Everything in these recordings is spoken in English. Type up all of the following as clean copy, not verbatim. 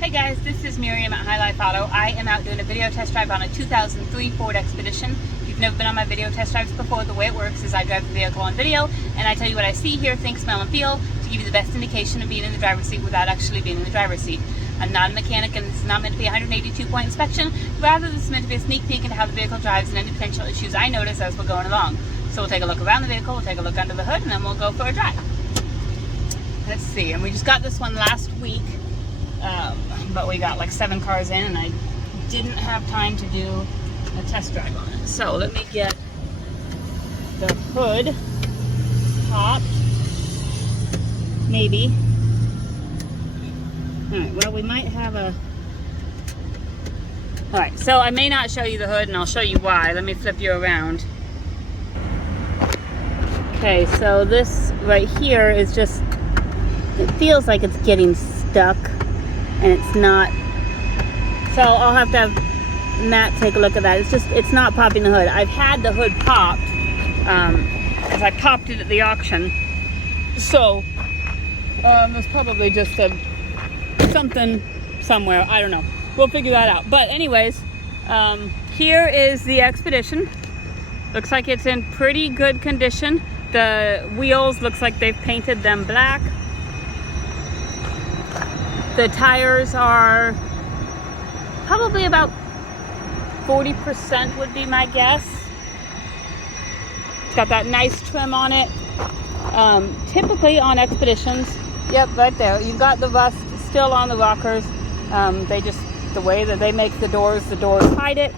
Hey guys, this is Miriam at High Life Auto. I am out doing a video test drive on a 2003 Ford Expedition. If you've never been on my video test drives before, the way it works is I drive the vehicle on video and I tell you what I see, hear, think, smell, and feel to give you the best indication of being in the driver's seat without actually being in the driver's seat. I'm not a mechanic and this is not meant to be a 182-point inspection. Rather, this is meant to be a sneak peek into how the vehicle drives and any potential issues I notice as we're going along. So we'll take a look around the vehicle, we'll take a look under the hood, and then we'll go for a drive. Let's see, and we just got this one last week. But we got like 7 cars in and I didn't have time to do a test drive on it. So let me get the hood popped. Maybe. Alright, well we might have a... Alright, so I may not show you the hood and I'll show you why. Let me flip you around. Okay, so this right here is just... It feels like it's getting stuck. And it's not, so I'll have to have Matt take a look at that. It's not popping the hood. I've had the hood popped, as I popped it at the auction. So, there's probably just something somewhere, I don't know. We'll figure that out. But anyways, here is the Expedition. Looks like it's in pretty good condition. The wheels, looks like they've painted them black. The tires are probably about 40% would be my guess. It's got that nice trim on it. Typically on Expeditions, yep, right there. You've got the rust still on the rockers. They just, the way that they make the doors hide it.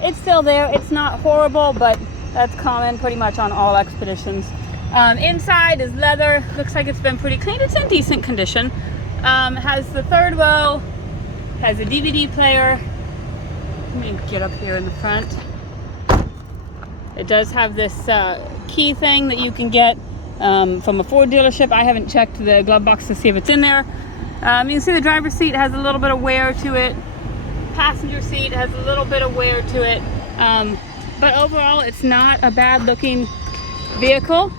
It's still there. It's not horrible, but that's common pretty much on all Expeditions. Inside is leather. Looks like it's been pretty clean. It's in decent condition. Has the third row, has a DVD player. Let me get up here in the front. It does have this key thing that you can get from a Ford dealership. I haven't checked the glove box to see if it's in there. You can see the driver's seat has a little bit of wear to it. Passenger seat has a little bit of wear to it. But overall, it's not a bad looking vehicle.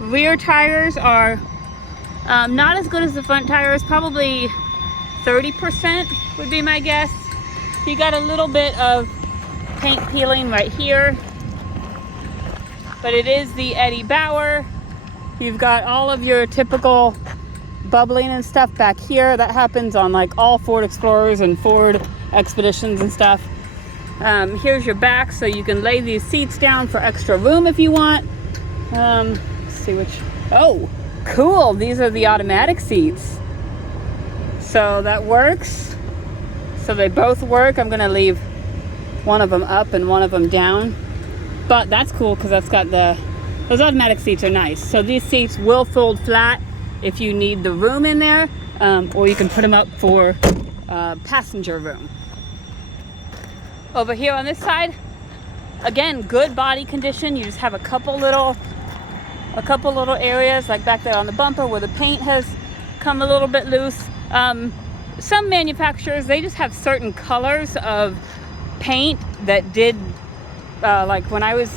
Rear tires are not as good as the front tires, probably 30% would be my guess. You got a little bit of paint peeling right here, but it is the Eddie Bauer. You've got all of your typical bubbling and stuff back here. That happens on like all Ford Explorers and Ford Expeditions and stuff. Here's your back, so you can lay these seats down for extra room if you want. Let's see which, oh, cool, these are the automatic seats. So that works. So they both work. I'm gonna leave one of them up and one of them down. But that's cool because that's got those automatic seats are nice. So these seats will fold flat if you need the room in there, or you can put them up for passenger room. Over here on this side, again, good body condition. You just have a couple little areas like back there on the bumper where the paint has come a little bit loose. Some manufacturers, they just have certain colors of paint that did, like when I was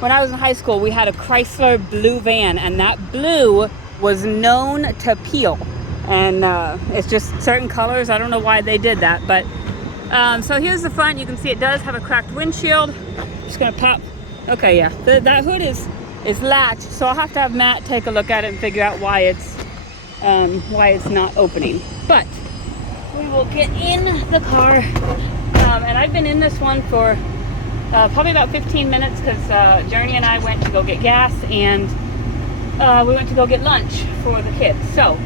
in high school, we had a Chrysler blue van and that blue was known to peel. And it's just certain colors. I don't know why they did that, but so here's the front. You can see it does have a cracked windshield. Just gonna pop. Okay, yeah, that hood is latched, so I'll have to have Matt take a look at it and figure out why it's not opening. But we will get in the car, and I've been in this one for probably about 15 minutes because Journey and I went to go get gas and we went to go get lunch for the kids. So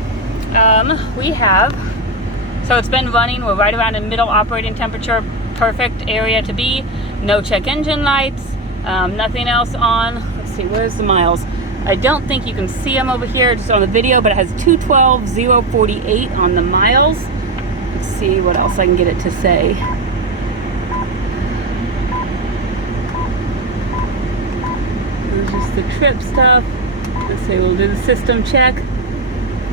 so it's been running. We're right around in middle operating temperature, perfect area to be. No check engine lights, nothing else on. Let's see, where's the miles? I don't think you can see them over here just on the video, but it has 212,048 on the miles. Let's see what else I can get it to say. There's just the trip stuff. Let's see, we'll do the system check.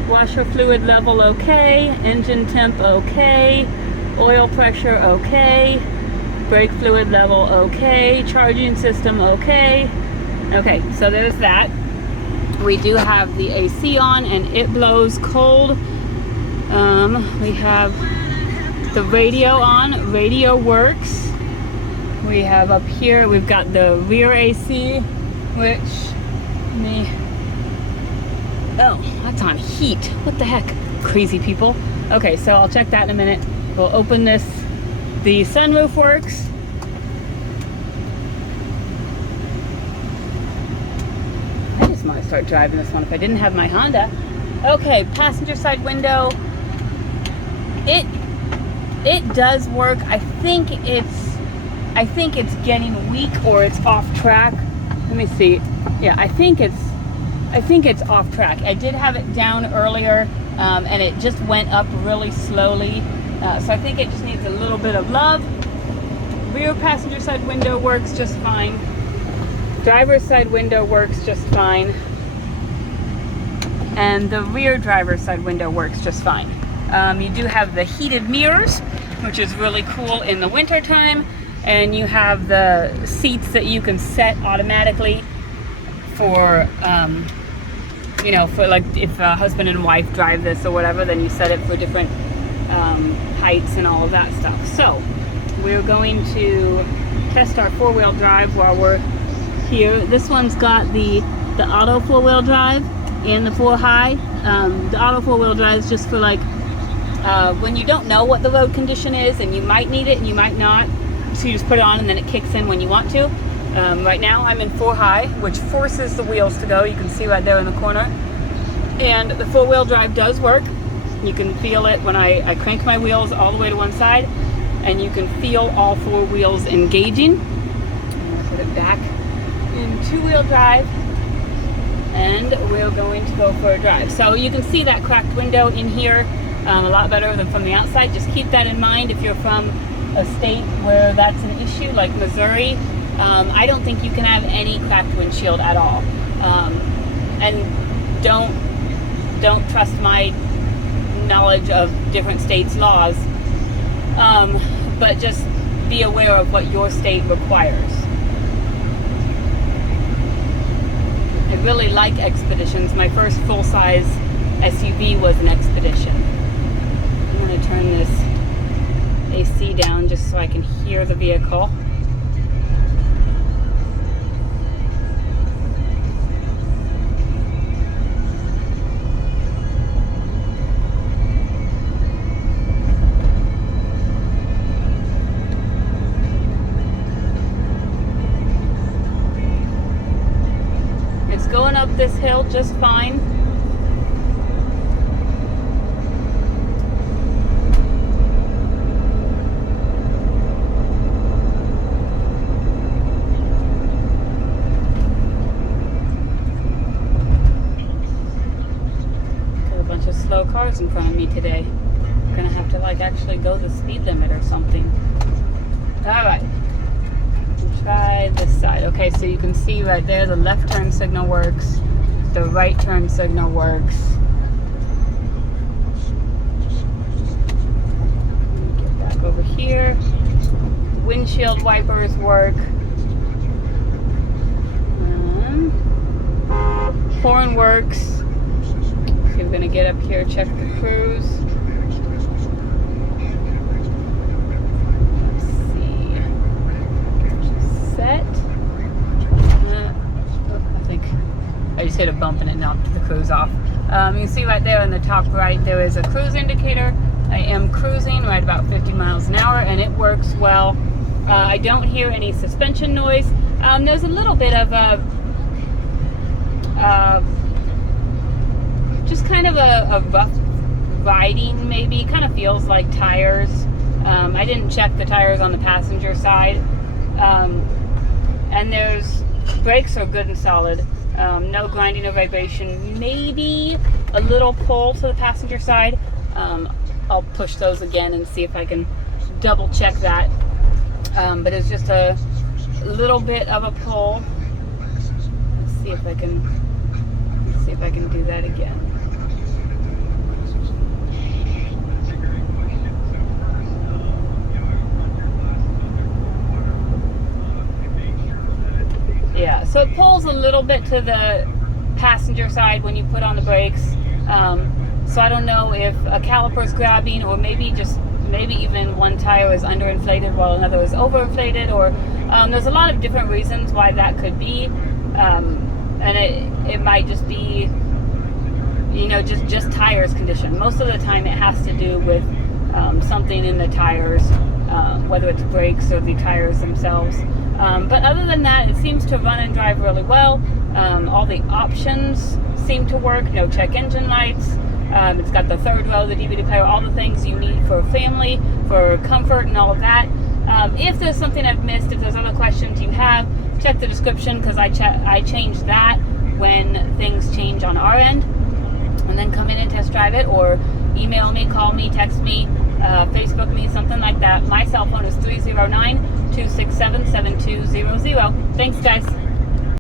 Washer fluid level okay, engine temp okay, oil pressure okay, brake fluid level okay, charging system okay. Okay, so there's that. We do have the AC on and it blows cold. We have the radio on. Radio works. We have up here, we've got the rear AC, which oh, that's on heat. What the heck? Crazy people. Okay, so I'll check that in a minute. We'll open this. The sunroof works. I just want to start driving this one if I didn't have my Honda. Okay, passenger side window. It does work. I think it's getting weak or it's off track. Let me see. Yeah, I think it's off track. I did have it down earlier, and it just went up really slowly. So I think it just needs a little bit of love. Rear passenger side window works just fine. Driver's side window works just fine. And the rear driver's side window works just fine. You do have the heated mirrors, which is really cool in the winter time. And you have the seats that you can set automatically for, you know, for like if a husband and wife drive this or whatever, then you set it for different heights and all of that stuff. So we're going to test our four-wheel drive while we're here. This one's got the auto four-wheel drive and the 4High. The auto four-wheel drive is just for like when you don't know what the road condition is and you might need it and you might not. So you just put it on and then it kicks in when you want to. Right now I'm in 4High, which forces the wheels to go. You can see right there in the corner. And the four-wheel drive does work. You can feel it when I crank my wheels all the way to one side, and you can feel all four wheels engaging. I'm going to put it back in two-wheel drive, and we're going to go for a drive. So you can see that cracked window in here a lot better than from the outside. Just keep that in mind if you're from a state where that's an issue, like Missouri. I don't think you can have any cracked windshield at all. And don't trust my knowledge of different states' laws, but just be aware of what your state requires. I really like Expeditions. My first full-size SUV was an Expedition. I'm going to turn this AC down just so I can hear the vehicle. It's going up this hill just fine. Slow cars in front of me today. I'm gonna have to like actually go the speed limit or something. Alright, try this side. Okay, so you can see right there the left turn signal works, the right turn signal works. Get back over here. Windshield wipers work. Horn works. We're going to get up here, check the cruise. Let's see. Set. I think I just hit a bump and it knocked the cruise off. You can see right there in the top right, there is a cruise indicator. I am cruising right about 50 miles an hour and it works well. I don't hear any suspension noise. There's a little bit of a just kind of a rough riding, maybe. Kind of feels like tires. I didn't check the tires on the passenger side. And there's brakes are good and solid. No grinding or vibration. Maybe a little pull to the passenger side. I'll push those again and see if I can double check that. But it's just a little bit of a pull. Let's see if I can do that again. Yeah, so it pulls a little bit to the passenger side when you put on the brakes. So I don't know if a caliper's grabbing or maybe just maybe even one tire is underinflated while another is overinflated, or there's a lot of different reasons why that could be, and it might just be, you know, just tires condition. Most of the time it has to do with something in the tires, whether it's brakes or the tires themselves. But other than that, it seems to run and drive really well. All the options seem to work. No check engine lights. It's got the third row, the DVD player, all the things you need for family, for comfort and all of that. If there's something I've missed, if there's other questions you have, check the description, because I change that when things change on our end. And then come in and test drive it, or email me, call me, text me, Facebook me, something like that. My cell phone is 309-267-7200. Thanks, guys.